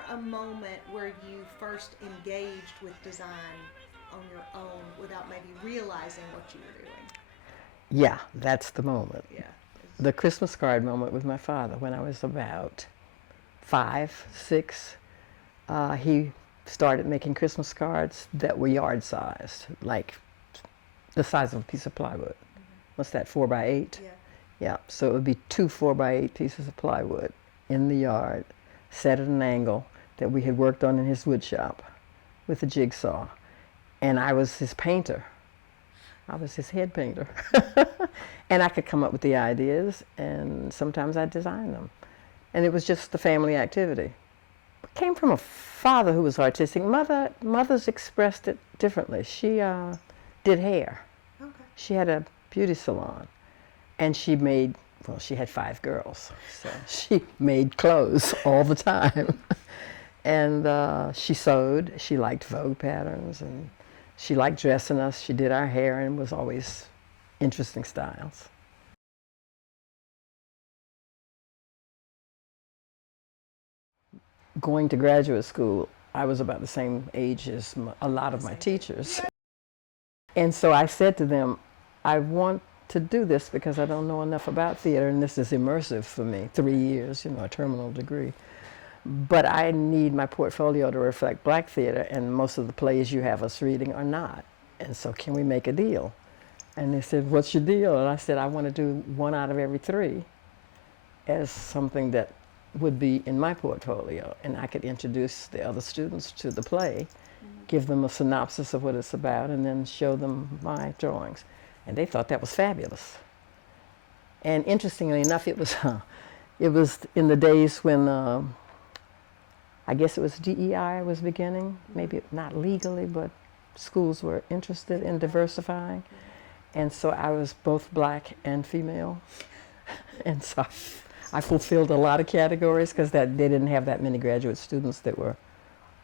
there a moment where you first engaged with design on your own without maybe realizing what you were doing? Yeah, that's the moment. Yeah. The Christmas card moment with my father when I was about 5, 6. He started making Christmas cards that were yard sized, like the size of a piece of plywood. What's that, 4 by 8? Yeah. Yeah, so it would be 2 4 by 8 pieces of plywood in the yard, set at an angle that we had worked on in his wood shop with a jigsaw. And I was his painter. I was his head painter. And I could come up with the ideas, and sometimes I'd design them. And it was just the family activity. It came from a father who was artistic. Mother's expressed it differently. She did hair. Okay. She had a beauty salon, and she made, well, she had 5 girls, so she made clothes all the time. And she sewed. She liked Vogue patterns, and she liked dressing us. She did our hair, and was always interesting styles. Going to graduate school, I was about the same age as a lot of my teachers. And so I said to them, I want to do this because I don't know enough about theater, and this is immersive for me, 3 years, a terminal degree. But I need my portfolio to reflect black theater, and most of the plays you have us reading are not. And so can we make a deal? And they said, what's your deal? And I said, I want to do 1 out of every 3 as something that would be in my portfolio, and I could introduce the other students to the play, give them a synopsis of what it's about, and then show them my drawings. And they thought that was fabulous. And interestingly enough, it was in the days when I guess it was DEI was beginning, maybe not legally, but schools were interested in diversifying. And so I was both black and female. And so I fulfilled a lot of categories because they didn't have that many graduate students that were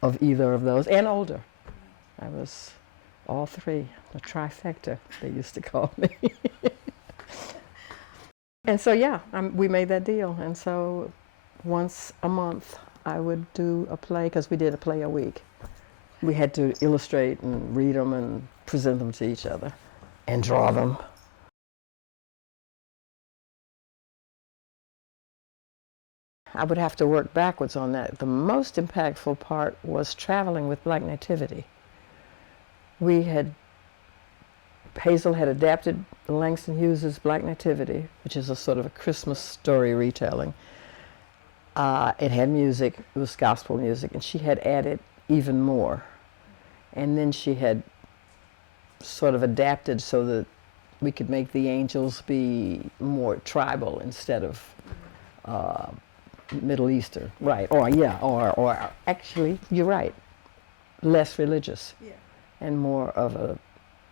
of either of those, and older. I was all 3, the trifecta, they used to call me. And so, yeah, we made that deal. And so once a month, I would do a play, because we did a play a week. We had to illustrate and read them and present them to each other and draw them. I would have to work backwards on that. The most impactful part was traveling with Black Nativity. Hazel had adapted Langston Hughes's Black Nativity, which is a sort of a Christmas story retelling. It had music, it was gospel music, and she had added even more. And then she had sort of adapted so that we could make the angels be more tribal instead of Middle Eastern, right? Or actually, you're right, less religious, and more of a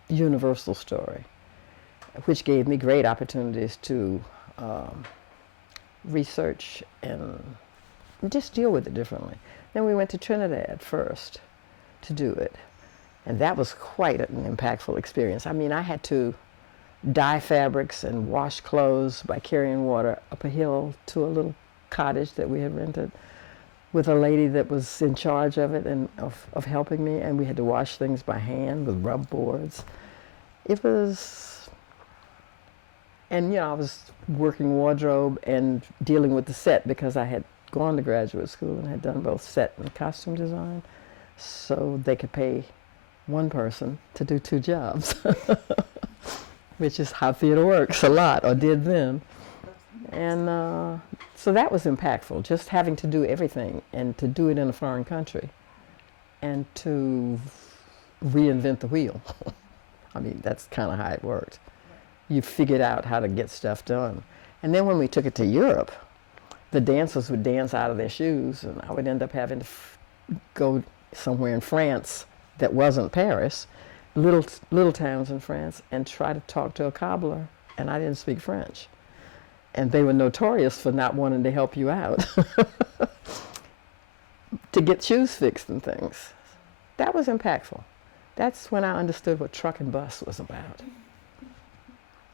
universal story, which gave me great opportunities to research and just deal with it differently. Then we went to Trinidad first to do it, and that was quite an impactful experience. I mean, I had to dye fabrics and wash clothes by carrying water up a hill to a little cottage that we had rented with a lady that was in charge of it and of helping me, and we had to wash things by hand with rub boards. It was, and I was working wardrobe and dealing with the set because I had gone to graduate school and had done both set and costume design, so they could pay one person to do 2 jobs, which is how theater works a lot, or did then. And so that was impactful, just having to do everything and to do it in a foreign country and to reinvent the wheel. I mean, that's kind of how it worked. You figured out how to get stuff done. And then when we took it to Europe, the dancers would dance out of their shoes, and I would end up having to go somewhere in France that wasn't Paris, little towns in France, and try to talk to a cobbler, and I didn't speak French. And they were notorious for not wanting to help you out to get shoes fixed and things. That was impactful. That's when I understood what truck and bus was about.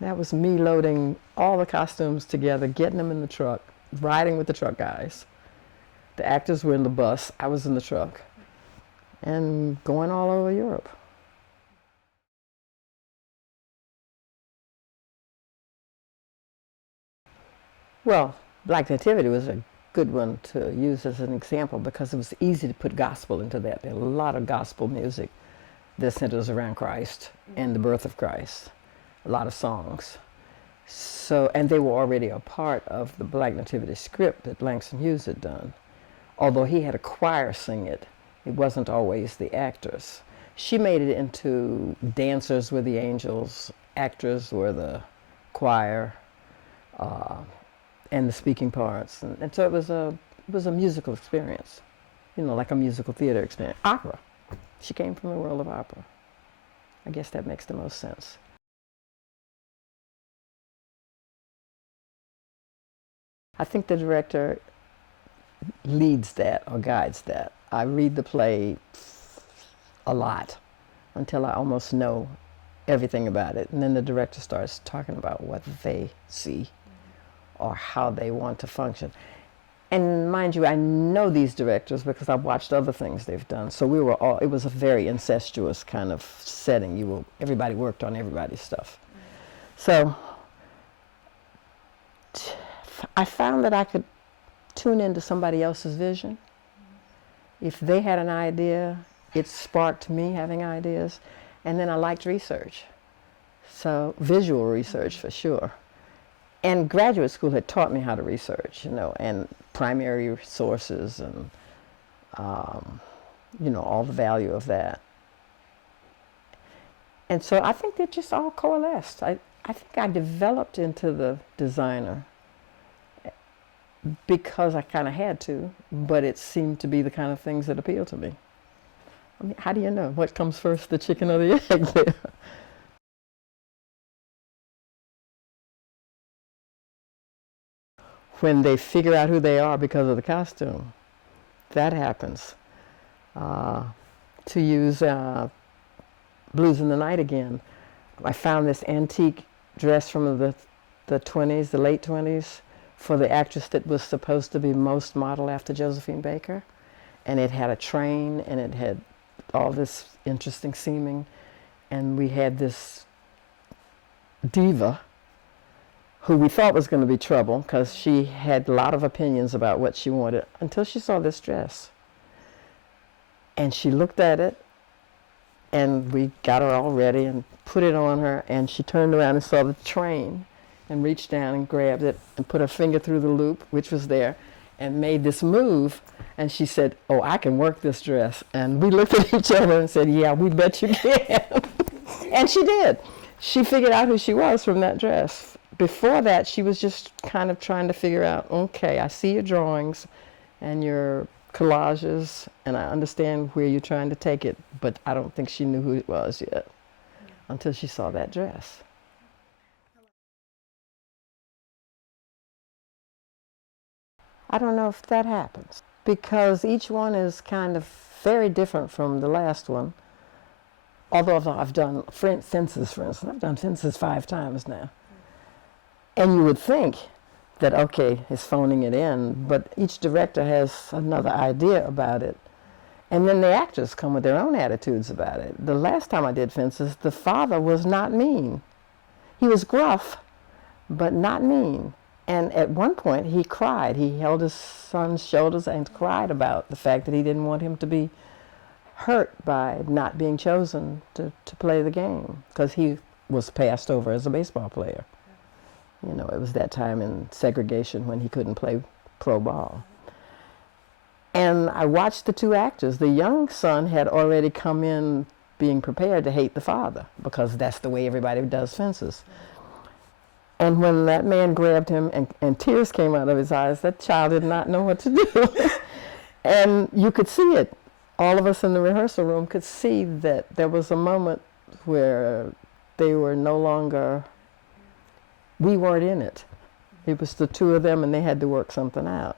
That was me loading all the costumes together, getting them in the truck, riding with the truck guys, The actors were in the bus, I was in the truck, and going all over Europe. Well, Black Nativity was a good one to use as an example because it was easy to put gospel into that. There are a lot of gospel music that centers around Christ and the birth of Christ. A lot of songs. So, and they were already a part of the Black Nativity script that Langston Hughes had done. Although he had a choir sing it, it wasn't always the actors. She made it into dancers were the angels, actors were the choir, and the speaking parts. And so it was a musical experience, you know, like a musical theater experience. Opera. She came from the world of opera. I guess that makes the most sense. I think the director leads that or guides that. I read the play a lot until I almost know everything about it. And then the director starts talking about what they see or how they want to function. And mind you, I know these directors because I've watched other things they've done. So we were all, it was a very incestuous kind of setting. Everybody worked on everybody's stuff. So I found that I could tune into somebody else's vision. If they had an idea, it sparked me having ideas. And then I liked research. So visual research for sure. And graduate school had taught me how to research, you know, and primary sources and, you know, all the value of that. And so I think they just all coalesced. I think I developed into the designer because I kind of had to, but it seemed to be the kind of things that appealed to me. I mean, how do you know? What comes first, the chicken or the egg there? When they figure out who they are because of the costume, that happens. To use Blues in the Night again, I found this antique dress from the 20s, the late 20s, for the actress that was supposed to be most modeled after Josephine Baker. And it had a train, and it had all this interesting seaming. And we had this diva who we thought was going to be trouble because she had a lot of opinions about what she wanted until she saw this dress. And she looked at it, and we got her all ready and put it on her, and she turned around and saw the train and reached down and grabbed it and put her finger through the loop, which was there, and made this move. And she said, "Oh, I can work this dress." And we looked at each other and said, "Yeah, we bet you can." And she did. She figured out who she was from that dress. Before that, she was just kind of trying to figure out, okay, I see your drawings and your collages, and I understand where you're trying to take it, but I don't think she knew who it was yet until she saw that dress. I don't know if that happens because each one is kind of very different from the last one. Although I've done fences, for instance. I've done fences 5 times now. And you would think that, okay, it's phoning it in, but each director has another idea about it. And then the actors come with their own attitudes about it. The last time I did fences, the father was not mean. He was gruff, but not mean. And at one point, he cried. He held his son's shoulders and cried about the fact that he didn't want him to be hurt by not being chosen to play the game, because he was passed over as a baseball player. You know, it was that time in segregation when he couldn't play pro ball. And I watched the 2 actors. The young son had already come in being prepared to hate the father, because that's the way everybody does fences. And when that man grabbed him and tears came out of his eyes, that child did not know what to do. And you could see it. All of us in the rehearsal room could see that there was a moment where they were no longer, we weren't in it. It was the 2 of them, and they had to work something out.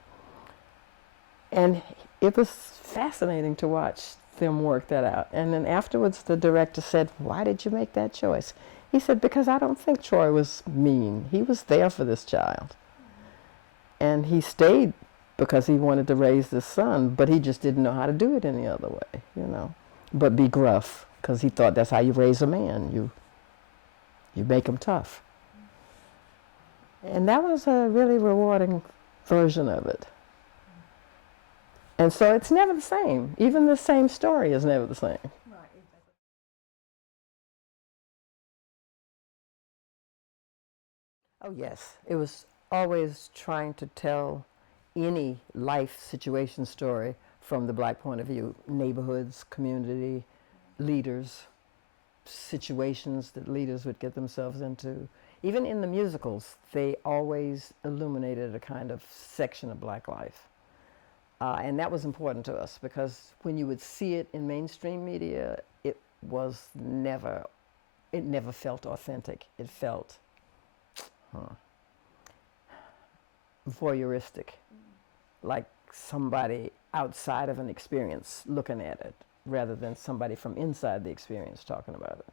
And it was fascinating to watch them work that out. And then afterwards, the director said, "Why did you make that choice?" He said, "Because I don't think Troy was mean. He was there for this child. And he stayed because he wanted to raise his son, but he just didn't know how to do it any other way, you know. But be gruff, because he thought that's how you raise a man. You make him tough. And that was a really rewarding version of it. And so it's never the same. Even the same story is never the same. Right, exactly. Oh, yes. It was always trying to tell any life situation story from the Black point of view. Neighborhoods, community, leaders, situations that leaders would get themselves into. Even in the musicals, they always illuminated a kind of section of Black life. And that was important to us, because when you would see it in mainstream media, it never felt authentic. It felt voyeuristic, like somebody outside of an experience looking at it, rather than somebody from inside the experience talking about it.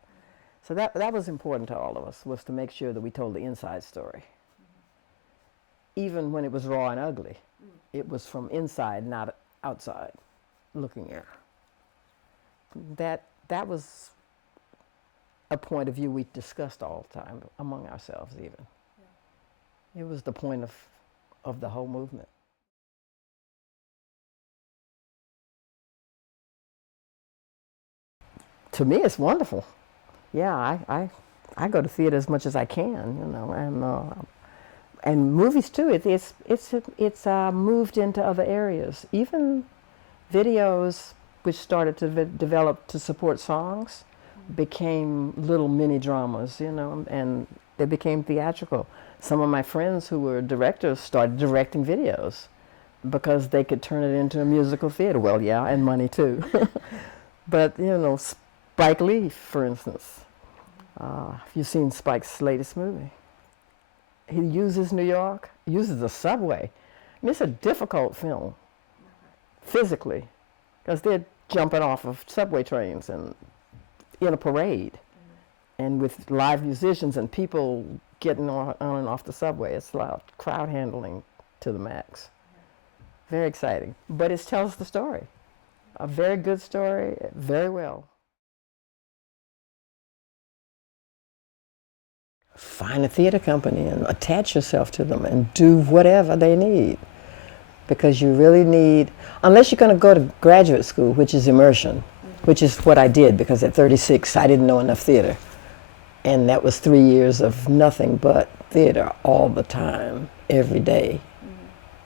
So that was important to all of us, was to make sure that we told the inside story. Even when it was raw and ugly, it was from inside, not outside, looking at. That was a point of view we discussed all the time, among ourselves even. Yeah. It was the point of the whole movement. To me, it's wonderful. Yeah, I go to theater as much as I can, you know, and movies too. It's moved into other areas. Even videos, which started to develop to support songs, became little mini dramas, you know, and they became theatrical. Some of my friends who were directors started directing videos because they could turn it into a musical theater. Well, yeah, and money too. But, you know, Spike Lee, for instance. You've seen Spike's latest movie. He uses New York, uses the subway. I mean, it's a difficult film, physically, because they're jumping off of subway trains and in a parade, and with live musicians and people getting on and off the subway. It's loud, crowd handling to the max. Very exciting, but it tells the story. A very good story, very well. Find a theater company and attach yourself to them and do whatever they need. Because you really need, unless you're going to go to graduate school, which is immersion, which is what I did, because at 36 I didn't know enough theater. And that was 3 years of nothing but theater all the time, every day.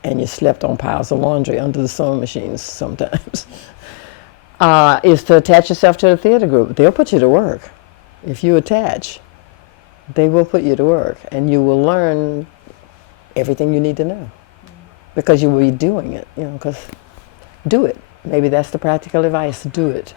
And you slept on piles of laundry under the sewing machines sometimes. Is to attach yourself to a theater group. They'll put you to work. If you attach, they will put you to work, and you will learn everything you need to know, because you will be doing it, you know, because do it. Maybe that's the practical advice, do it.